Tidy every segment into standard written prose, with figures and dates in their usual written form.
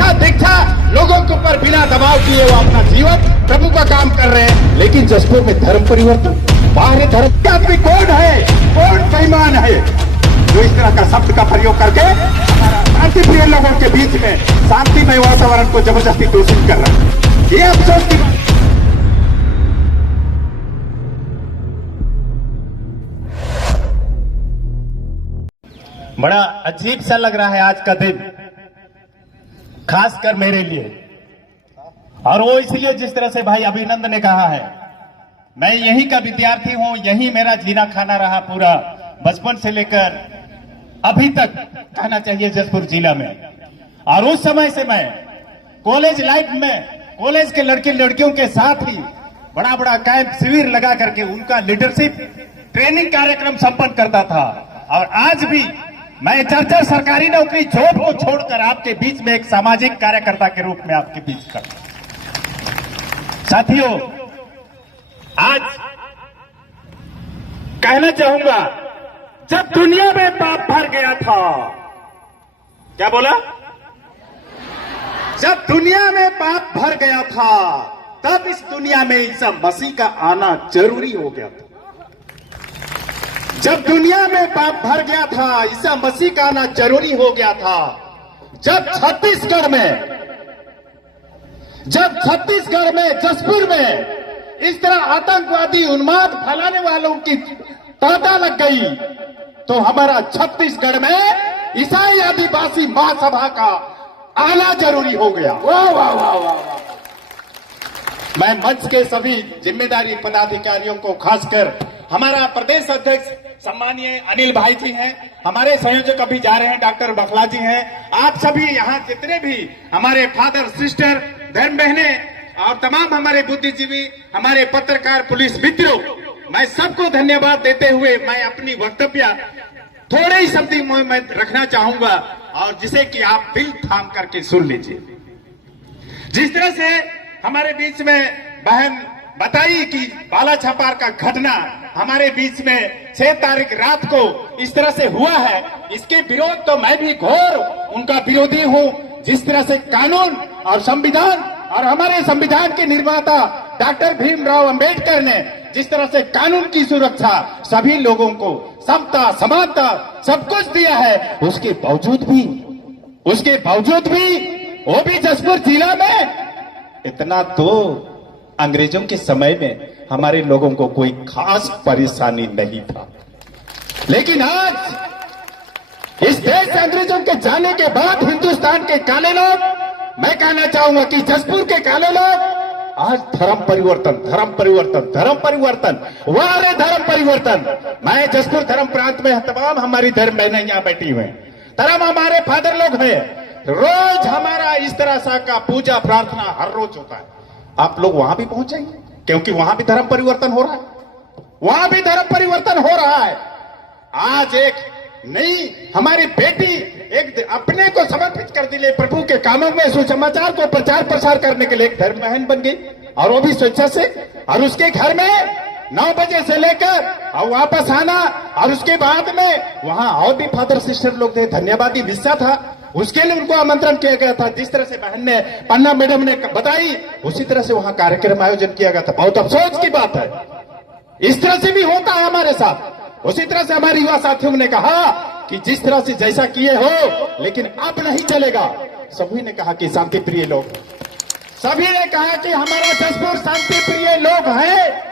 शिक्षा दीक्षा लोगों के ऊपर बिना दबाव किए वो अपना जीवन प्रभु का काम कर रहे हैं। लेकिन जसपुर में धर्म परिवर्तन, बाहरी धर्म का आदमी कौन है, कौन बेईमान है जो इस तरह का शब्द का प्रयोग करके हमारा शांति प्रिय लोगों के बीच में शांतिमय वातावरण को जबरदस्ती दूषित कर रहा है। ये अफसोस की बात। बड़ा अजीब सा लग रहा है आज का दिन, खासकर मेरे लिए, और वो इसलिए जिस तरह से भाई अभिनंदन ने कहा है, मैं यहीं का विद्यार्थी हूं, यहीं मेरा जीना खाना रहा पूरा बचपन से लेकर अभी तक कहना चाहिए जसपुर जिला में। और उस समय से मैं कॉलेज लाइफ में कॉलेज के लड़के लड़कियों के साथ ही बड़ा बड़ा कैंप शिविर लगा करके उनका लीडरशिप ट्रेनिंग कार्यक्रम संपन्न करता था। और आज भी मैं चर्चा सरकारी नौकरी जॉब को छोड़कर आपके बीच में एक सामाजिक कार्यकर्ता के रूप में आपके बीच कर। साथियों, आज कहना चाहूंगा, जब दुनिया में पाप भर गया था, क्या बोला? जब दुनिया में पाप भर गया था तब इस दुनिया में ईसा मसीह का आना जरूरी हो गया था। जब दुनिया में पाप भर गया था, ईसा मसीह का आना जरूरी हो गया था। जब छत्तीसगढ़ में जसपुर में इस तरह आतंकवादी उन्माद फैलाने वालों की तादा लग गई, तो हमारा छत्तीसगढ़ में ईसाई आदिवासी महासभा का आना जरूरी हो गया। वाह वाह वाह वाह। मैं मंच के सभी जिम्मेदारी पदाधिकारियों को, खासकर हमारा प्रदेश अध्यक्ष सम्मानीय अनिल भाई जी हैं, हमारे संयोजक अभी जा रहे हैं डॉक्टर बखला जी हैं, आप सभी यहाँ जितने भी हमारे फादर सिस्टर धर्म बहने और तमाम हमारे बुद्धिजीवी, हमारे पत्रकार, पुलिस मित्रों, मैं सबको धन्यवाद देते हुए मैं अपनी वक्तव्य थोड़े ही शब्दों में मैं रखना चाहूंगा, और जिसे कि आप दिल थाम करके सुन लीजिए। जिस तरह से हमारे बीच में बहन बताई कि बाला छपार का घटना हमारे बीच में 6 तारीख रात को इस तरह से हुआ है, इसके विरोध तो मैं भी घोर उनका विरोधी हूं। जिस तरह से कानून और संविधान और हमारे संविधान के निर्माता डॉक्टर भीमराव अंबेडकर ने जिस तरह से कानून की सुरक्षा, सभी लोगों को समता समानता सब कुछ दिया है, उसके बावजूद भी वो भी जसपुर जिला में इतना तो अंग्रेजों के समय में हमारे लोगों को कोई खास परेशानी नहीं था। लेकिन आज इस देश से अंग्रेजों के जाने के बाद हिंदुस्तान के काले लोग, मैं कहना चाहूंगा कि जसपुर के काले लोग आज धर्म परिवर्तन, वाह रे धर्म परिवर्तन। मैं जसपुर धर्म प्रांत में तमाम हमारी धर्म बहनें यहाँ बैठी हुए, धर्म हमारे फादर लोग हैं, रोज हमारा इस तरह सा का पूजा प्रार्थना हर रोज होता है। आप लोग वहां भी पहुंचेंगे क्योंकि वहां भी धर्म परिवर्तन हो रहा है, आज एक नई हमारी बेटी एक अपने को समर्पित कर दिले प्रभु के कामों में, सुसमाचार को प्रचार प्रसार करने के लिए एक धर्म बहन बन गई, और वो भी स्वेच्छा से। और उसके घर में 9 बजे से लेकर और वापस आना, और उसके बाद में वहां और भी फादर सिस्टर लोग थे, धन्यवादी विस्सा था, उसके लिए उनको आमंत्रण किया गया था। जिस तरह से बहन ने, पन्ना मैडम ने बताई, उसी तरह से वहां कार्यक्रम आयोजन किया गया था। बहुत अफसोस की बात है, इस तरह से भी होता है हमारे साथ। उसी तरह से हमारे युवा साथियों ने कहा कि जिस तरह से जैसा किए हो, लेकिन अब नहीं चलेगा। सभी ने कहा कि शांति प्रिय लोग, सभी ने कहा कि हमारा जसपुर शांति प्रिय लोग हैं,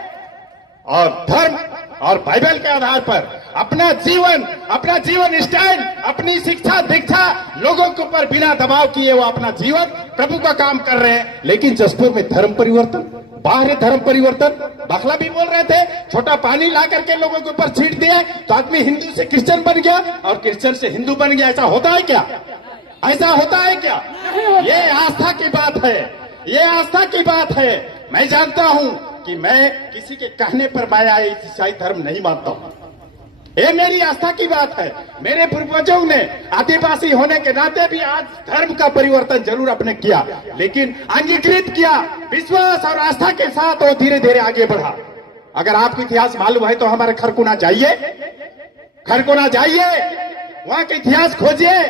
और धर्म और बाइबल के आधार पर अपना जीवन स्टाइल, अपनी शिक्षा दीक्षा लोगों के ऊपर बिना दबाव किए वो अपना जीवन प्रभु का काम कर रहे हैं। लेकिन जसपुर में धर्म परिवर्तन, बाहरी धर्म परिवर्तन, बखला भी बोल रहे थे, छोटा पानी ला करके लोगों के ऊपर छींट दिया तो आदमी हिंदू से क्रिश्चियन बन गया और क्रिश्चियन से हिंदू बन गया। ऐसा होता है क्या? ये आस्था की बात है। मैं जानता हूं कि मैं किसी के कहने पर मैं ईसाई धर्म नहीं मानता हूं, ये मेरी आस्था की बात है। मेरे पूर्वजों ने आदिवासी होने के नाते भी आज धर्म का परिवर्तन जरूर अपने किया, लेकिन अंगीकृत किया, विश्वास और आस्था के साथ वो धीरे धीरे आगे बढ़ा। अगर आपको इतिहास मालूम है तो हमारे खरकुना जाइए, वहां के इतिहास खोजिए,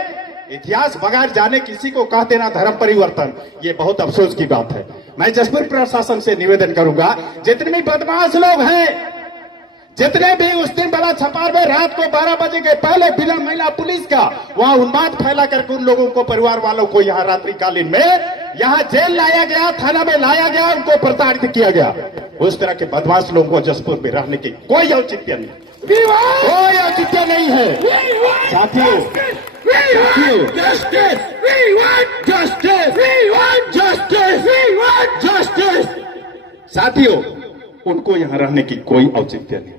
इतिहास बगैर जाने किसी को कह देना धर्म परिवर्तन, ये बहुत अफसोस की बात है। मैं जसपुर प्रशासन से निवेदन करूंगा, जितने भी बदमाश लोग हैं, जितने भी उस दिन बड़ा छपार में रात को 12 बजे के पहले बिना महिला पुलिस का वहां उन्माद फैला करके उन लोगों को, परिवार वालों को यहाँ रात्रिकालीन में यहाँ जेल लाया गया, थाना में लाया गया, उनको प्रताड़ित किया गया। उस तरह के बदमाश लोगों को जसपुर में रहने की कोई औचित्य नहीं, कोई औचित्य नहीं है। साथियों, साथियों, उनको यहाँ रहने की कोई औचित्य नहीं।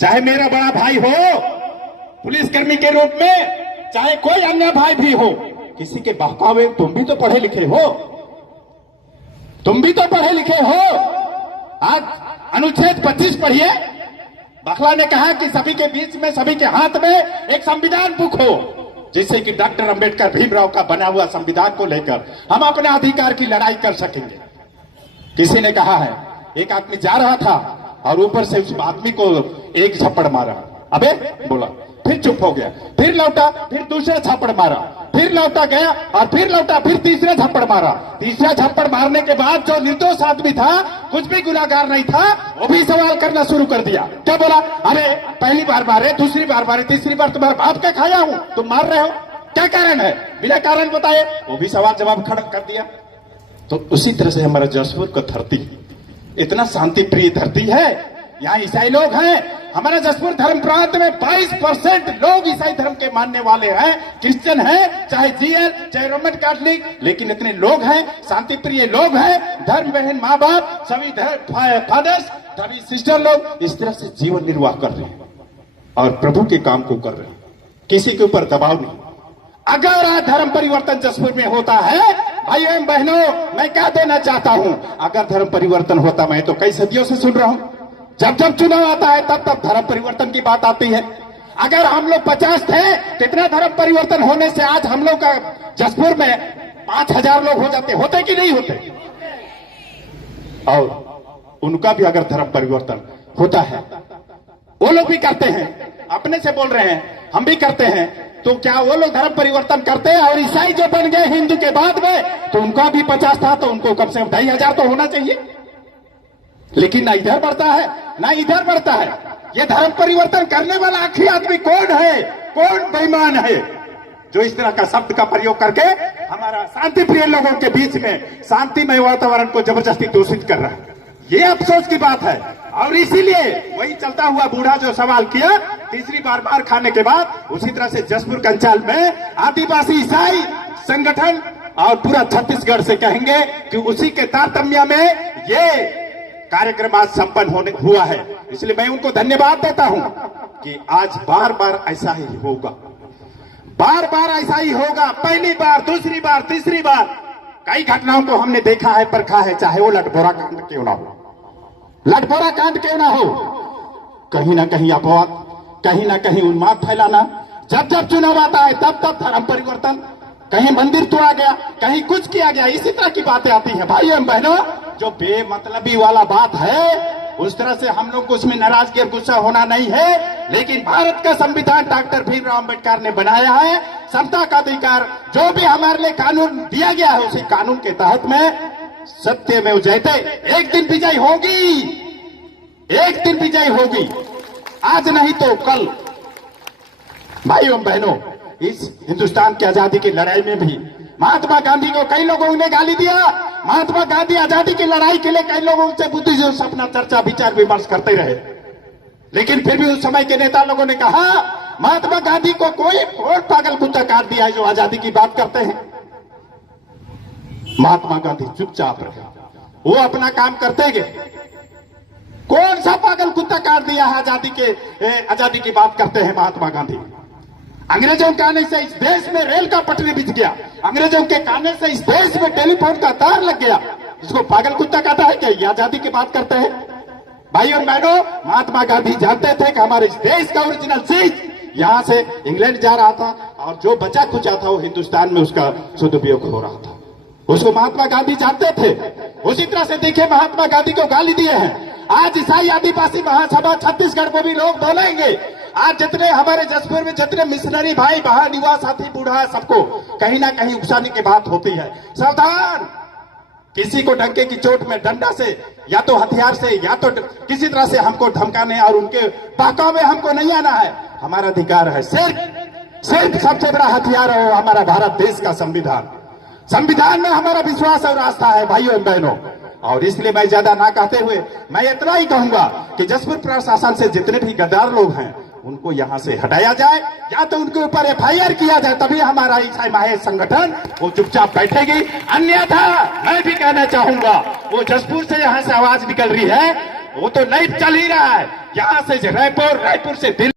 चाहे मेरा बड़ा भाई हो पुलिसकर्मी के रूप में, चाहे कोई अन्य भाई भी हो, किसी के बहकावे, तुम भी तो पढ़े लिखे हो, तुम भी तो पढ़े लिखे हो। आज अनुच्छेद 25 पढ़िए। बखला ने कहा कि सभी के बीच में, सभी के हाथ में एक संविधान बुक हो, जिससे कि डॉक्टर अंबेडकर भीमराव का बना हुआ संविधान को लेकर हम अपने अधिकार की लड़ाई कर सकेंगे। किसी ने कहा है, एक आदमी जा रहा था और ऊपर से उस आदमी को एक झप्पड़ मारा, अबे बोला, फिर चुप हो गया, फिर लौटा, फिर दूसरा झप्पड़ मारा, फिर लौटा गया और फिर लौटा, फिर तीसरा झप्पड़ मारा। तीसरा झप्पड़ मारने के बाद जो निर्दोष आदमी था, कुछ भी गुनाहगार नहीं था, वो भी सवाल करना शुरू कर दिया। क्या बोला? अरे पहली बार मारे, दूसरी बार मारे, तीसरी बार तुम्हारे बाप का खाया हूं, तुम मार रहे हो, क्या कारण है? बिना कारण बताए वो भी सवाल जवाब खड़ा कर दिया। तो उसी तरह से हमारा जसपुर का धरती इतना शांति प्रिय धरती है, यहाँ ईसाई लोग हैं। हमारा जसपुर धर्म प्रांत में 22% लोग ईसाई धर्म के मानने वाले हैं, क्रिश्चियन हैं, चाहे जीएल, चाहे रोमन कैथोलिक, लेकिन इतने लोग हैं, शांति प्रिय लोग हैं, धर्म बहन माँ बाप सभी फादर्स, सभी सिस्टर लोग इस तरह से जीवन निर्वाह कर रहे हैं और प्रभु के काम को कर रहे हैं, किसी के ऊपर दबाव नहीं। अगर आज धर्म परिवर्तन जसपुर में होता है, भाइयों एवं बहनों, मैं क्या देना चाहता हूं, अगर धर्म परिवर्तन होता, मैं तो कई सदियों से सुन रहा हूं, जब जब चुनाव आता है तब तब धर्म परिवर्तन की बात आती है। अगर हम लोग 50 थे, कितना धर्म परिवर्तन होने से आज हम लोग का जसपुर में 5000 लोग हो जाते, होते कि नहीं होते? और उनका भी अगर धर्म परिवर्तन होता है, वो लोग भी करते हैं, अपने से बोल रहे हैं, हम भी करते हैं, तो क्या वो लोग धर्म परिवर्तन करते हैं? और ईसाई जो बन गए हिंदू के बाद में, तो उनका भी 50 था, तो उनको कम से कम 2500 तो होना चाहिए। लेकिन ना इधर बढ़ता है ना इधर बढ़ता है। ये धर्म परिवर्तन करने वाला आखिरी आदमी कौन है? कौन बेईमान है जो इस तरह का शब्द का प्रयोग करके हमारा शांति प्रिय लोगों के बीच में शांतिमय वातावरण को जबरदस्ती दूषित कर रहा है? ये अफसोस की बात है। और इसीलिए वही चलता हुआ बूढ़ा जो सवाल किया, तीसरी बार मार खाने के बाद, उसी तरह से जसपुर कंचाल में आदिवासी ईसाई संगठन और पूरा छत्तीसगढ़ से कहेंगे कि उसी के तारतम्य में ये कार्यक्रम आज संपन्न हुआ है। इसलिए मैं उनको धन्यवाद देता हूं कि आज बार बार ऐसा ही होगा, बार बार ऐसा ही होगा। पहली बार, दूसरी बार, तीसरी बार, कई घटनाओं को हमने देखा है, परखा है, चाहे वो लठभोरा कांड क्यों ना हो, लठभोरा कांड क्यों ना हो, कहीं ना कहीं अपवाद, कहीं ना कहीं उन्माद फैलाना। जब जब चुनाव आता है तब तब धर्म परिवर्तन, कहीं मंदिर तोड़ा गया, कहीं कुछ किया गया, इसी तरह की बातें आती हैं। भाइयों एवं बहनों, जो बेमतलबी वाला बात है, उस तरह से हम लोग को उसमें नाराजगी और गुस्सा होना नहीं है। लेकिन भारत का संविधान डॉक्टर भीमराव अंबेडकर ने बनाया है, समता का अधिकार जो भी हमारे लिए कानून दिया गया है, उसी कानून के तहत में सत्य में जयते, एक दिन विजय होगी, एक दिन विजय होगी, आज नहीं तो कल। भाइयों एवं बहनों, इस हिंदुस्तान की आजादी की लड़ाई में भी महात्मा गांधी को कई लोगों ने गाली दिया। महात्मा गांधी आजादी की लड़ाई के लिए कई लोगों से बुद्धिजीवी अपना चर्चा विचार विमर्श करते रहे, लेकिन फिर भी उस समय के नेता लोगों ने कहा महात्मा गांधी को कोई और पागल कुत्ता काट दिया है जो आजादी की बात करते हैं। महात्मा गांधी चुपचाप रहे, वो अपना काम करते गए। कौन सा पागल कुत्ता काट दिया है आजादी की बात करते हैं महात्मा गांधी। अंग्रेजों के आने से इस देश में रेल का पटरी बिछ गया, अंग्रेजों के आने से इस देश में टेलीफोन का तार लग गया, इसको पागल कुत्ता कहता है क्या? ये आजादी की बात करते हैं। भाइयों और बहनों, महात्मा गांधी जानते थे कि हमारे इस देश का ओरिजिनल चीज यहां से इंग्लैंड जा रहा था और जो बचा खुचा था वो हिंदुस्तान में उसका सदुपयोग हो रहा था, उसको महात्मा गांधी जानते थे। उसी तरह से देखिए, महात्मा गांधी को गाली दिए हैं। आज ईसाई आदिवासी महासभा छत्तीसगढ़ को भी लोग बोलेंगे, आज जितने हमारे जसपुर में जितने मिशनरी भाई बहन युवा साथी बूढ़ा सबको कहीं ना कहीं उकसाने की बात होती है। सावधान, किसी को डंके की चोट में डंडा से या तो हथियार से या तो किसी तरह से हमको धमकाने और उनके बहकावे में हमको नहीं आना है। हमारा अधिकार है, सिर्फ सबसे बड़ा हथियार है वो हमारा भारत देश का संविधान। संविधान में हमारा विश्वास और आस्था है भाइयों और बहनों। और इसलिए मैं ज्यादा ना कहते हुए मैं इतना ही कहूंगा कि जसपुर प्रशासन से जितने भी गद्दार लोग हैं उनको यहां से हटाया जाए या तो उनके ऊपर FIR किया जाए, तभी हमारा ईसाई महाज संगठन वो चुपचाप बैठेगी। अन्यथा मैं भी कहना चाहूंगा वो जसपुर से यहां से आवाज निकल रही है वो तो नहीं चल ही रहा है। यहां से रायपुर से दिल्ली